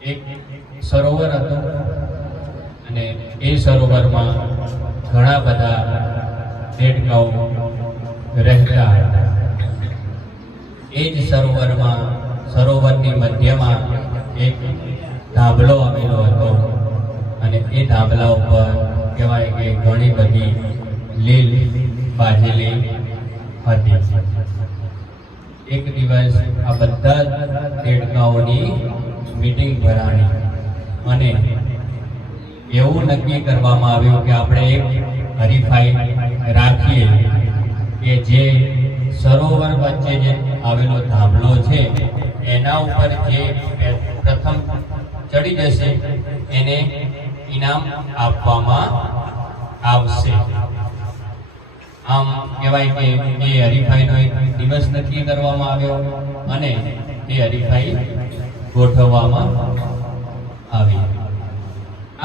એક સરોવર હતું અને એ સરોવરમાં ઘણા બધા દેડકાઓ રહેતા હતા. એ જ સરોવરની મધ્યમાં એક ધાબલો આવેલો હતો અને એ ધાબલા ઉપર કહેવાય કે ઘણી બધી લીલ બાજેલી હતી. એક દિવસ આ બધા દેડકાઓની મીટિંગ ભરાણી અને એવું નક્કી કરવામાં આવ્યું કે આપણે એક હરીફાઈ રાખીએ કે જે સરોવર વચ્ચે જે આવેલો ધાબલો છે એના ઉપર જે પ્રથમ ચડી જશે એને ઇનામ આપવામાં આવશે. આમ કહેવાય કે એ હરીફાઈનો એક દિવસ નક્કી કરવામાં આવ્યો અને એ હરીફાઈ ગોઠવવામાં આવી.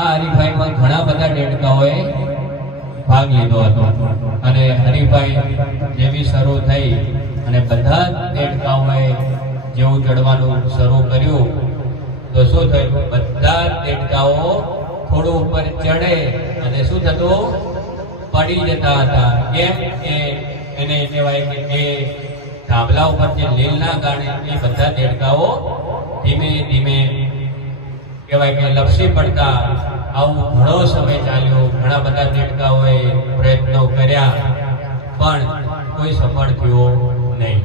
આ હરીફાઈમાં ઘણા બધા દેડકાઓએ ભાગ લીધો હતો અને હરીફાઈ જેવી શરૂ થઈ અને બધા દેડકાઓએ જેવું ચડવાનું શરૂ કર્યું તો શું થયું, બધા દેડકાઓ થોડું ઉપર ચડે અને શું થતું, પડી જતા હતા. કેમ કે એને કહેવાય કે એ ધાબલા ઉપર જે લીલના કારણે એ બધા દેડકાઓ ધીમે ધીમે કહેવાય કે લપસી પડતા. આવું ઘણો સમય ચાલ્યો. ઘણા બધા દેડકાઓએ પ્રયત્નો કર્યા પણ કોઈ સફળ થયો નહીં.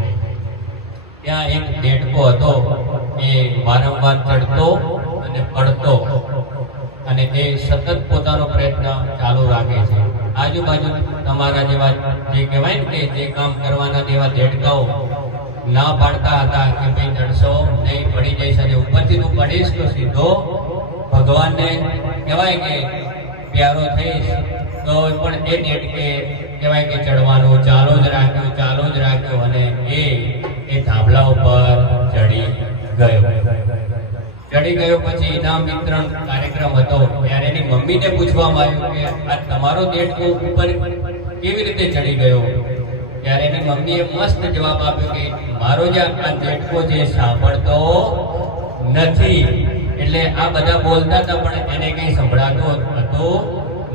ત્યાં એક દેડકો હતો, એ વારંવાર ચડતો અને પડતો અને તે સતત પોતાનો પ્રયત્ન ચાલુ રાખે છે. આજુબાજુ તમારા જેવા જે કહેવાય ને કે જે કામ કરવાના જેવા દેડકાઓ ના પાડતા હતા કે ભાઈ ચડશો નહીં, પડી જઈશ અને ઉપરથી તું પડીશ તો સીધો ભગવાનને કહેવાય કે પ્યારો થઈશ. તો પણ એ દેડકે કહેવાય કે ચડવાનું ચાલુ જ રાખ્યું અને એ ધાબલા ઉપર ચડી ગયો. પછી ઇનામ વિતરણ કાર્યક્રમ હતો ત્યારે એની મમ્મીને પૂછવામાં આવ્યું કે આ તમારો દેડકો ઉપર કેવી રીતે ચડી ગયો? ત્યારે એની મમ્મીએ મસ્ત જવાબ આપ્યો કે મારો જે આ દેડકો જે સાંભળતો નથી. એટલે આ બધા બોલતા હતા પણ એને કંઈ સંભળાતું હતું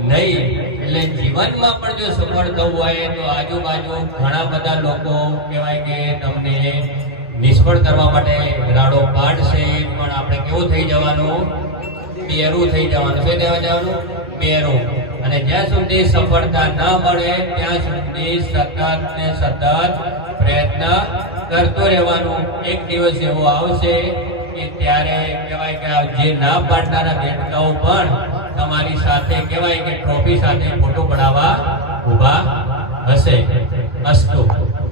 નહીં. એટલે જીવનમાં પણ જો સફળ થવું હોય તો આજુબાજુ ઘણા બધા લોકો કહેવાય કે તમને નિષ્ફળ કરવા માટે રાડો પાડશે પણ આપણે કેવું થઈ જવાનું, બેરું થઈ જવાનું. શું થવા જવાનું? બેરું. અને જ્યાં સુધી સફળતા ના મળે ત્યાં સુધી સતત પ્રયત્ન કરતો રહેવાનું. એક દિવસ એવો આવશે કે ત્યારે કહેવાય કે જે ના પાડનારા દેડકાઓ પણ તમારી સાથે કહેવાય કે ટ્રોફી સાથે ફોટો પડાવવા ઊભા હશે. અસ્તુ.